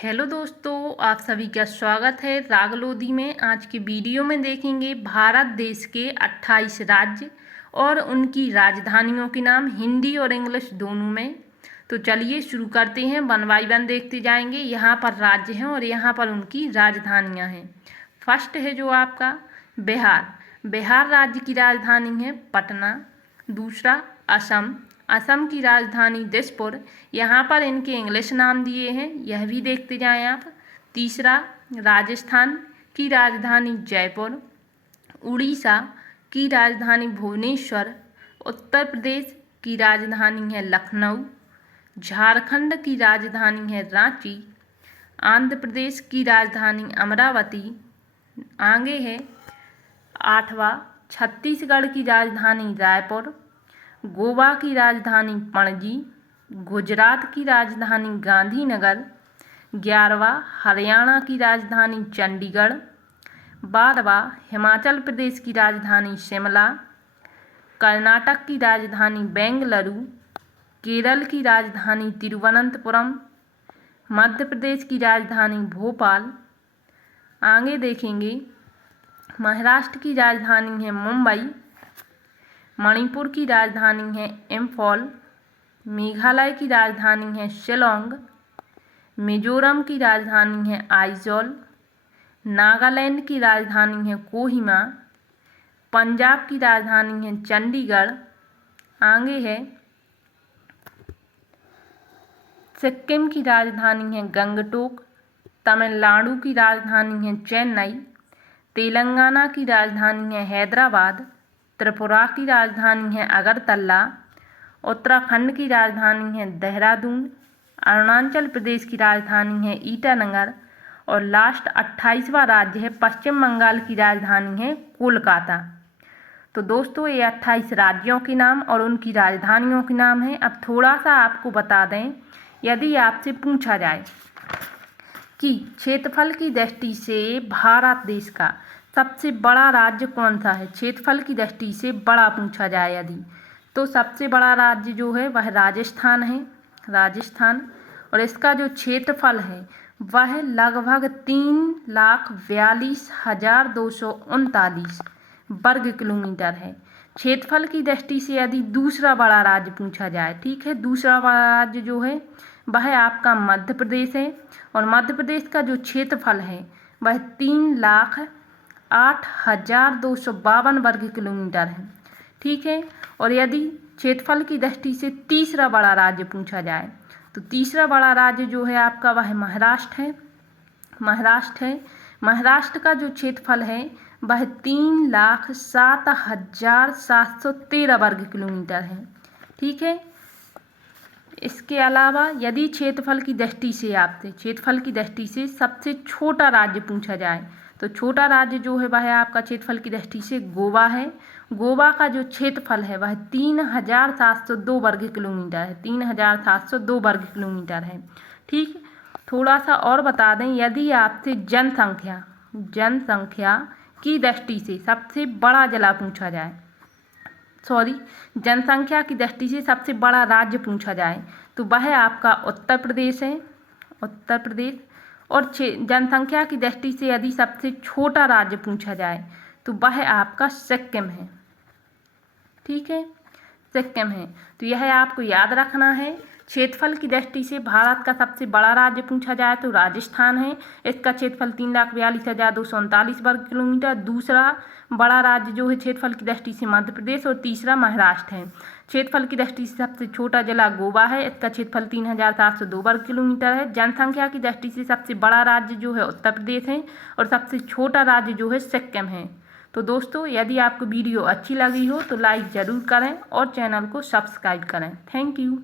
Hello दोस्तों, आप सभी का स्वागत है रागलोदी में। आज की वीडियो में देखेंगे भारत देश के 28 राज्य और उनकी राजधानियों के नाम हिंदी और इंग्लिश दोनों में। तो चलिए शुरू करते हैं, वन बाय वन देखते जाएंगे। यहाँ पर राज्य हैं और यहाँ पर उनकी राजधानियाँ हैं। फर्स्ट है जो आपका बिहार। बिहार राज्य की राजधानी है पटना। दूसरा असम। असम की राजधानी दिसपुर। यहाँ पर इनके इंग्लिश नाम दिए हैं, यह भी देखते जाएं आप। तीसरा राजस्थान की राजधानी जयपुर। उड़ीसा की राजधानी भुवनेश्वर। उत्तर प्रदेश की राजधानी है लखनऊ। झारखंड की राजधानी है रांची। आंध्र प्रदेश की राजधानी अमरावती। आगे है आठवां छत्तीसगढ़ की राजधानी रायपुर। गोवा की राजधानी पणजी। गुजरात की राजधानी गांधीनगर। 11वां हरियाणा की राजधानी चंडीगढ़। 12वां हिमाचल प्रदेश की राजधानी शिमला। कर्नाटक की राजधानी बेंगलुरु। केरल की राजधानी तिरुवनंतपुरम। मध्य प्रदेश की राजधानी भोपाल। आगे देखेंगे महाराष्ट्र की राजधानी है मुंबई। मणिपुर की राजधानी है इम्फॉल। मेघालय की राजधानी है शिलोंग। मिजोरम की राजधानी है आइजॉल। नागालैंड की राजधानी है कोहिमा। पंजाब की राजधानी है चंडीगढ़। आगे है सिक्किम की राजधानी है गंगटोक। तमिलनाडु की राजधानी है चेन्नई। तेलंगाना की राजधानी है हैदराबाद। त्रिपुरा की राजधानी है अगरतला। उत्तराखंड की राजधानी है देहरादून। अरुणाचल प्रदेश की राजधानी है ईटानगर। और लास्ट 28वां राज्य है पश्चिम बंगाल की राजधानी है कोलकाता। तो दोस्तों, ये 28 राज्यों के नाम और उनकी राजधानियों के नाम हैं। अब थोड़ा सा आपको बता दें, यदि आपसे पूछा जाए कि क्षेत्रफल की दृष्टि से भारत देश का सबसे बड़ा राज्य कौन सा है, क्षेत्रफल की दृष्टि से बड़ा पूछा जाए यदि, तो सबसे बड़ा राज्य जो है वह राजस्थान है। राजस्थान। और इसका जो क्षेत्रफल है वह लगभग 3,42,239 वर्ग किलोमीटर है। क्षेत्रफल की दृष्टि से यदि दूसरा बड़ा राज्य पूछा जाए, ठीक है, दूसरा बड़ा राज्य जो है वह आपका मध्य प्रदेश है। और मध्य प्रदेश का जो क्षेत्रफल है वह 3,08,252 वर्ग किलोमीटर है, ठीक है। और यदि क्षेत्रफल की दृष्टि से तीसरा बड़ा राज्य पूछा जाए, तो तीसरा बड़ा राज्य जो है आपका वह महाराष्ट्र है। महाराष्ट्र है। महाराष्ट्र का जो क्षेत्रफल है वह 3,07,713 वर्ग किलोमीटर है, ठीक है। इसके अलावा यदि क्षेत्रफल की दृष्टि से सबसे छोटा राज्य पूछा जाए, तो छोटा राज्य जो है वह आपका क्षेत्रफल की दृष्टि से गोवा है। गोवा का जो क्षेत्रफल है वह 3,702 वर्ग किलोमीटर है। 3,702 वर्ग किलोमीटर है, ठीक। थोड़ा सा और बता दें, यदि आपसे जनसंख्या की दृष्टि से सबसे बड़ा जिला पूछा जाए, जनसंख्या की दृष्टि से सबसे बड़ा राज्य पूछा जाए, तो वह आपका उत्तर प्रदेश है। उत्तर प्रदेश। और जनसंख्या की दृष्टि से यदि सबसे छोटा राज्य पूछा जाए, तो वह आपका सिक्किम है, ठीक है, सिक्किम है। तो यह आपको याद रखना है। क्षेत्रफल की दृष्टि से भारत का सबसे बड़ा राज्य पूछा जाए तो राजस्थान है। इसका क्षेत्रफल 3,42,239 वर्ग किलोमीटर। दूसरा बड़ा राज्य जो है क्षेत्रफल की दृष्टि से मध्य प्रदेश। और तीसरा महाराष्ट्र है। क्षेत्रफल की दृष्टि से सबसे छोटा जिला गोवा है। इसका क्षेत्रफल 3,702 वर्ग किलोमीटर है। जनसंख्या की दृष्टि से सबसे बड़ा राज्य जो है उत्तर प्रदेश है। और सबसे छोटा राज्य जो है सिक्किम है। तो दोस्तों, यदि आपको वीडियो अच्छी लगी हो तो लाइक ज़रूर करें और चैनल को सब्सक्राइब करें। Thank you.